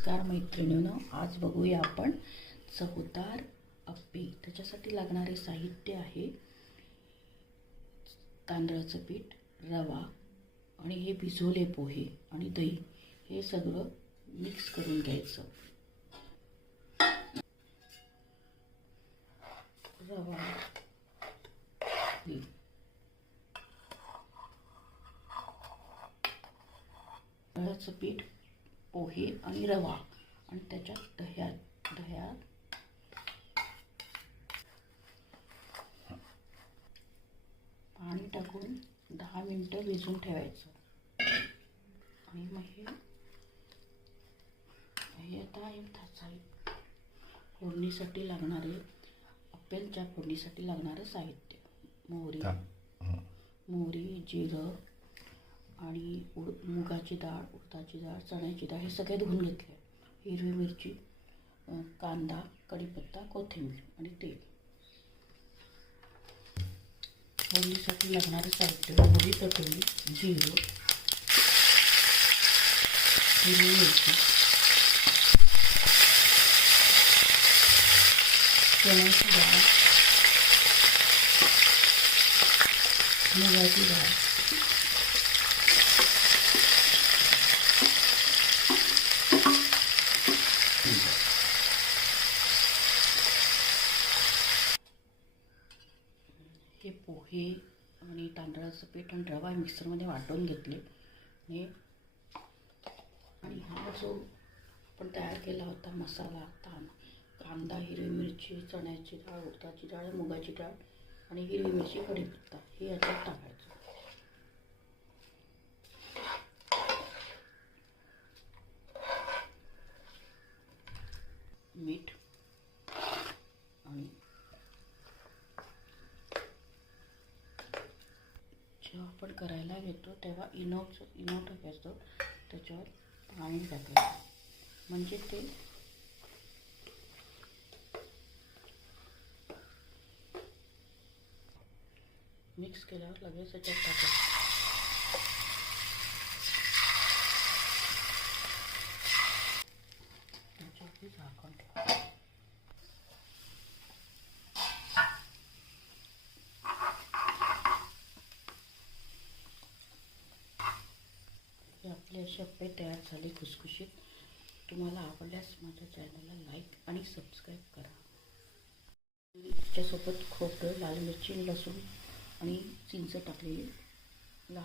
नमस्कार मैत्रिणींनो, आज बघूया आपण चवदार अप्पे। त्याच्यासाठी लागणारे साहित्य आहे तांदळाचं पीठ, रवा आणि हे भिजवले पोहे आणि दही। हे सगळं मिक्स करून घ्यायचं। रवा, तांदळाचं पीठ, पोहे आणि रवा आणि त्याच्यात दह्यात पाणी टाकून 10 मिनिटं भिजवून ठेवायचं। आणि मग हे आता फोडणीसाठी लागणारे अप्प्यांच्या फोडणीसाठी लागणारे साहित्य मोहरी, जिरं आणि मुगाची डाळ, उडदाची डाळ, चण्याची डाळ हे सगळे धुवून घेतले। हिरवी मिरची, कांदा, कढीपत्ता, कोथिंबीर आणि तेल। फोडणीसाठी लागणारे साहित्य मोहरी तळली, जिरं, हिरवी मिरची, चण्याची डाळ, मुगाची डाळ, हे पोहे आणि तांदळाचं पीठ आणि रवा मिक्सरमध्ये वाटून घेतले आणि हा जो आपण तयार केला होता मसाला, कांदा, हिरवी मिरची, चण्याची डाळ, उडदाची डाळ, मुगाची डाळ आणि हिरवी मिरची, कढीपत्ता हे याच्यात टाकायचं। मीठ आणि जेव्हा आपण करायला घेतो तेव्हा इनो टाकायचं, त्याच्यावर पाणी टाकायचं म्हणजे ते मिक्स केल्यावर लगेच त्याच्यात टाकायचं। त्याच्यावरती झाकण ठेवायचं। आपले असे अप्पे तयार झाले खुसखुशीत। तुम्हाला आवडल्यास माझ्या चॅनलला लाईक आणि सबस्क्राईब करा। त्याच्यासोबत खोबरं, लाल मिरची, लसूण आणि चिंच टाकलेली लाल